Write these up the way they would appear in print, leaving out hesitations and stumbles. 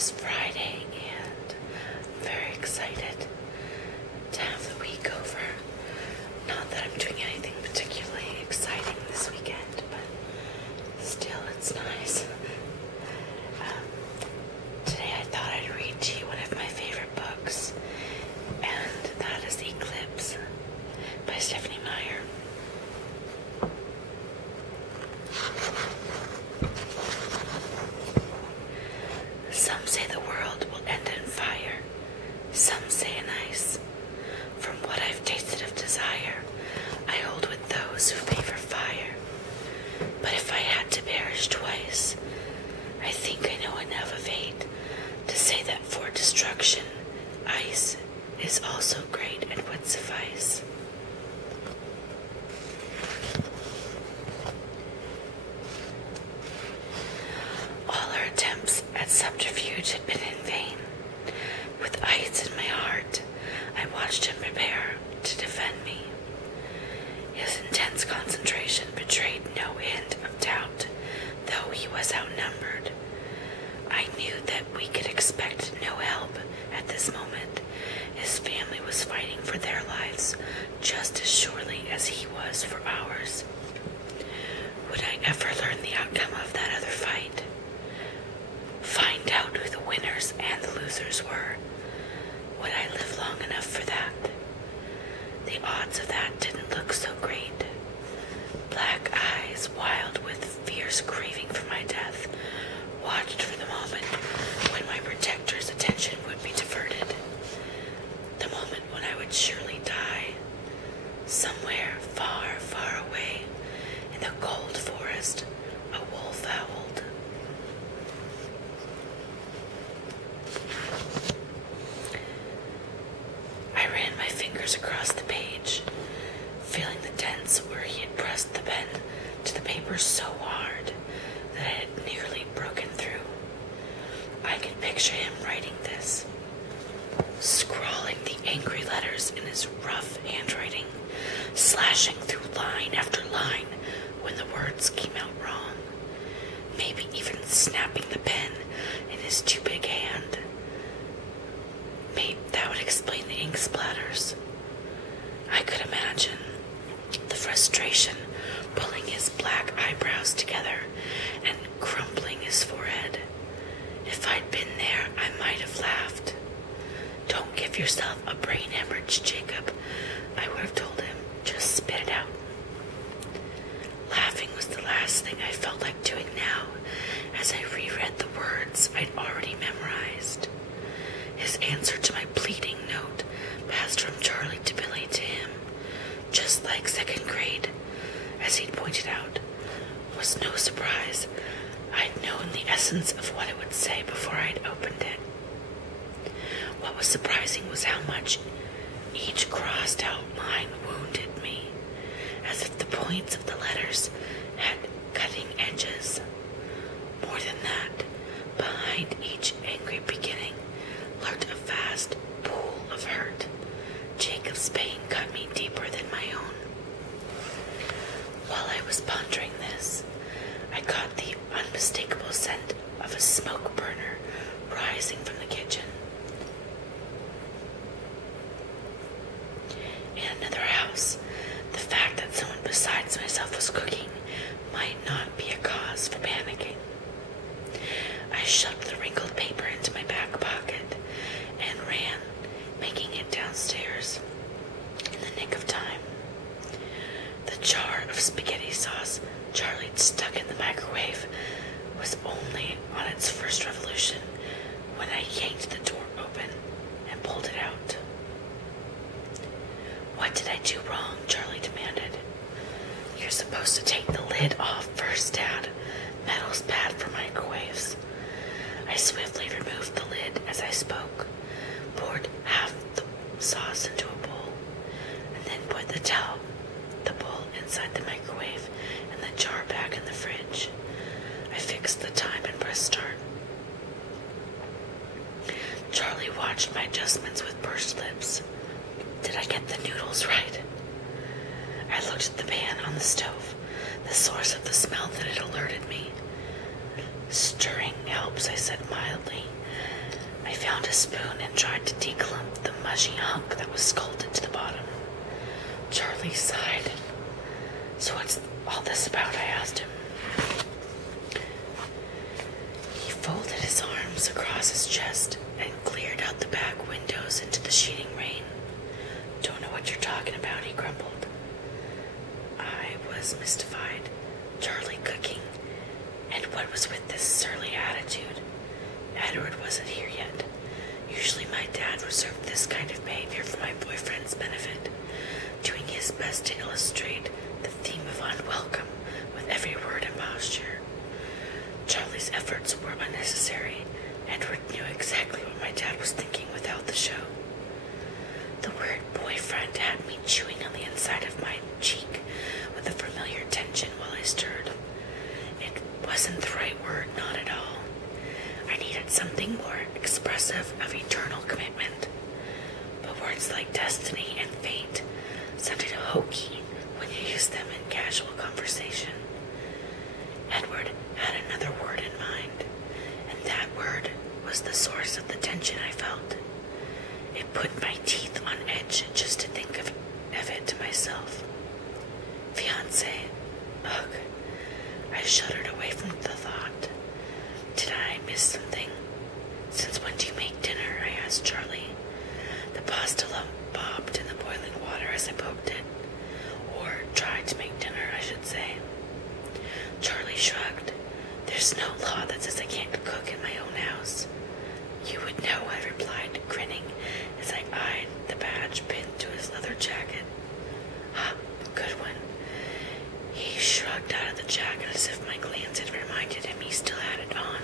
is Friday and I'm very excited to have the week over. Not that I'm doing anything particularly exciting this weekend, but still it's nice. Today I thought I'd read to you one of my favorite books, and that is Eclipse by Stephanie Meyer. Some say the world will end in fire, some say in ice. From what I've tasted of desire, I hold with those who favor fire. But if I had to perish twice, I think I know enough of hate to say that for destruction, ice is also great and would suffice. All our attempts at subterfuge had been in vain. With ice in my heart, I watched him prepare to defend me. His intense concentration betrayed no hint of doubt, though he was outnumbered. I knew that we could expect no help at this moment. His family was fighting for their lives just as surely as he was for ours. Would I ever learn the outcome of that other fight? Find out who the winners and the losers were? Would I live long enough for that? The odds of that didn't look so great. Black eyes, wild with fierce craving for my death, watched for the moment when my protector's attention would be diverted. The moment when I would surely die. Somewhere far, far away, in the cold forest, a wolf howled. I ran my fingers across the page, feeling the dents where he had pressed the pen to the paper so hard that it had nearly broken through. I could picture him writing this, scrawling the angry letters in his rough handwriting, slashing through line after line when the words came out wrong, maybe even snapping the pen in his too big hand. Maybe that would explain the ink splatters. I could imagine the frustration pulling his black eyebrows together and crumpling his forehead. If I'd been there, I might have laughed. Don't give yourself a brain hemorrhage, Jacob, I would have told him. Just spit it out. Laughing was the last thing I felt like doing now, as I reread the words I'd already memorized. His answer to my pleading note passed from Charlie to Billy to him, just like second grade, as he'd pointed out. Was no surprise. I'd known the essence of what it would say before I'd opened it. What was surprising was how much each crossed out line wounded me, as if the points of the letters had cutting edges. More than that, behind each angry beginning lurked a vast pool of hurt. Jacob's pain cut me deeper than my own. While I was pondering this, I caught the unmistakable scent of a smoke burner rising from the kitchen. In another house, the fact that someone besides myself was cooking might not be a cause for panicking. I shoved the wrinkled paper into my back pocket and ran, making it downstairs in the nick of time. The jar of spaghetti sauce Charlie'd stuck in the microwave was only on its first revolution when I yanked the door open and pulled it out. What did I do wrong? Charlie demanded. You're supposed to take the lid off first, Dad. Metal's bad for microwaves. I swiftly removed the lid as I spoke, poured half the sauce into a bowl, and then put the bowl inside the microwave and the jar back in the fridge. I fixed the time and pressed start. Charlie watched my adjustments with pursed lips. Did I get the noodles right? I looked at the pan on the stove, the source of the smell that had alerted me. Stirring helps, I said mildly, I found a spoon and tried to declump the mushy hunk that was scalded to the bottom. Charlie sighed. "So what's all this about?" I asked him. He folded his arms across his chest and cleared out the back windows into the sheeting rain. "Don't know what you're talking about," he grumbled. I was mystified. Charlie cooking, and what was with this surly attitude? Edward wasn't here yet. Usually my dad reserved this kind of behavior for my boyfriend's benefit, doing his best to illustrate the theme of unwelcome with every word and posture. Charlie's efforts were unnecessary. Edward knew exactly what my dad was thinking without the show. The word boyfriend had me chewing on the inside of my cheek with a familiar tension while I stirred. It wasn't the right word, not at all. I needed something more expressive of eternal commitment. But words like destiny and fate sounded hokey when you used them in casual conversation. Edward had another word in mind, and that word was the source of the tension I felt. It put my teeth on edge just to think of it to myself. Fiancé. Ugh. I shuddered away from the thought. Did I miss something? "Since when do you make dinner?" I asked Charlie. The pasta lump bobbed in the boiling water as I poked it. Or tried to make dinner, I should say. Charlie shrugged. "There's no law that says I can't cook in my own house." "You would know," I replied, grinning as I eyed the badge pinned to his leather jacket. "Ah, good one." He shrugged out of the jacket as if my glance had reminded him he still had it on,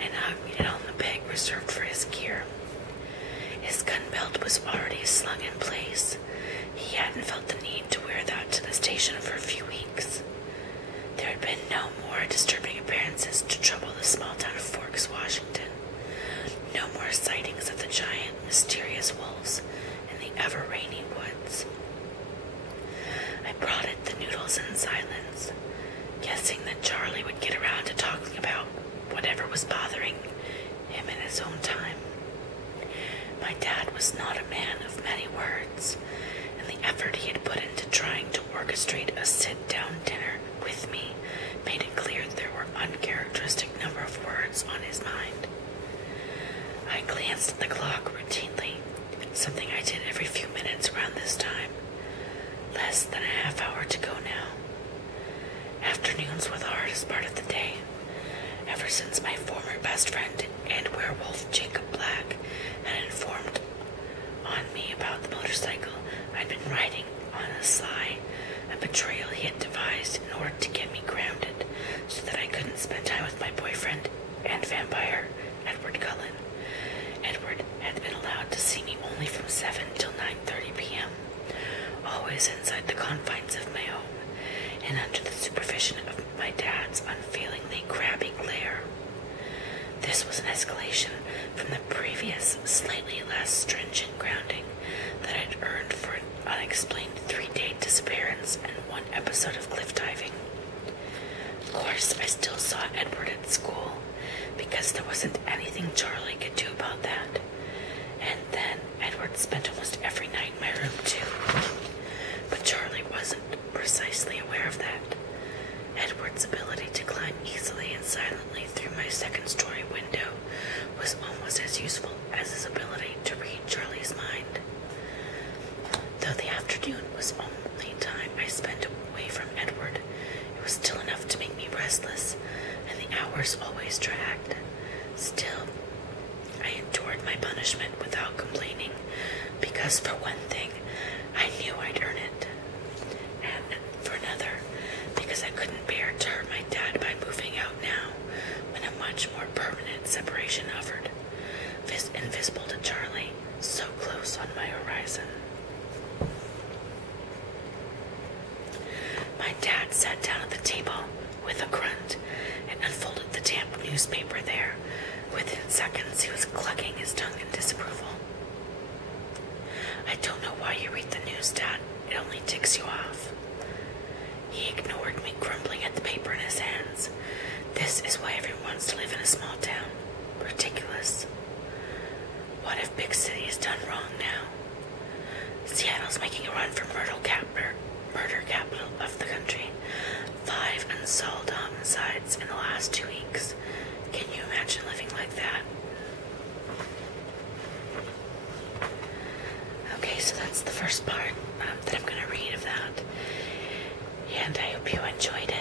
and hugged it on the peg reserved for his gear. His gun belt was already slung in place. He hadn't felt the need to wear that to the station for a few weeks. There had been no more disturbing appearances to trouble the small town of Forks, Washington. No more sightings of the giant, mysterious wolves in the ever-rainy woods. I prodded the noodles in silence, guessing that Charlie would get around to talking about whatever was bothering him in his own time. My dad was not a man of many words, and the effort he had put into trying to orchestrate a sit-down dinner with me made it clear that there were uncharacteristic number of words on his mind. I glanced at the clock routinely, something I did every few minutes around this time. Less than a half hour to go now. Afternoons were the hardest part of the day. Ever since my former best friend and werewolf Jacob Black had informed on me about the motorcycle I'd been riding on a sly, a betrayal he had devised in order to get me grounded so that I couldn't spend time with my boyfriend and vampire, Edward Cullen. Edward had been allowed to see me only from 7 till 9:30 p.m., always inside the confines of my home, and under the supervision of my dad's unfailingly crabby glare. This was an escalation from the previous, slightly less stringent grounding that I'd earned for an unexplained 3-day disappearance and 1 episode of cliff diving. Of course, I still saw Edward at school, because there wasn't anything Charlie could do about that. And then Edward spent almost every night in my room, too. But Charlie wasn't precisely aware of that. Edward's ability to climb easily and silently through my second-story window was almost as useful as his ability to read Charlie's mind. Though the afternoon was only time I spent away from Edward, it was still enough to make me restless, and the hours always dragged. Still, I endured my punishment without complaining, because for one thing, I knew I'd earn it. And for another, because I couldn't bear to hurt my dad by moving out now, when a much more permanent separation hovered, invisible to Charlie, so close on my horizon. My dad sat down at the table with a grunt and unfolded the damp newspaper there. Within seconds, he was clucking his tongue in disapproval. "I don't know why you read the news, Dad. It only ticks you off." He ignored me, grumbling at the paper in his hands. This is why everyone wants to live in a small town. Ridiculous. what have big cities done wrong now? Seattle's making a run for murder capital of the country. 5 unsolved homicides in the last 2 weeks. Can you imagine living like that? Okay, so that's the first part that I'm going to read of that. And I hope you enjoyed it.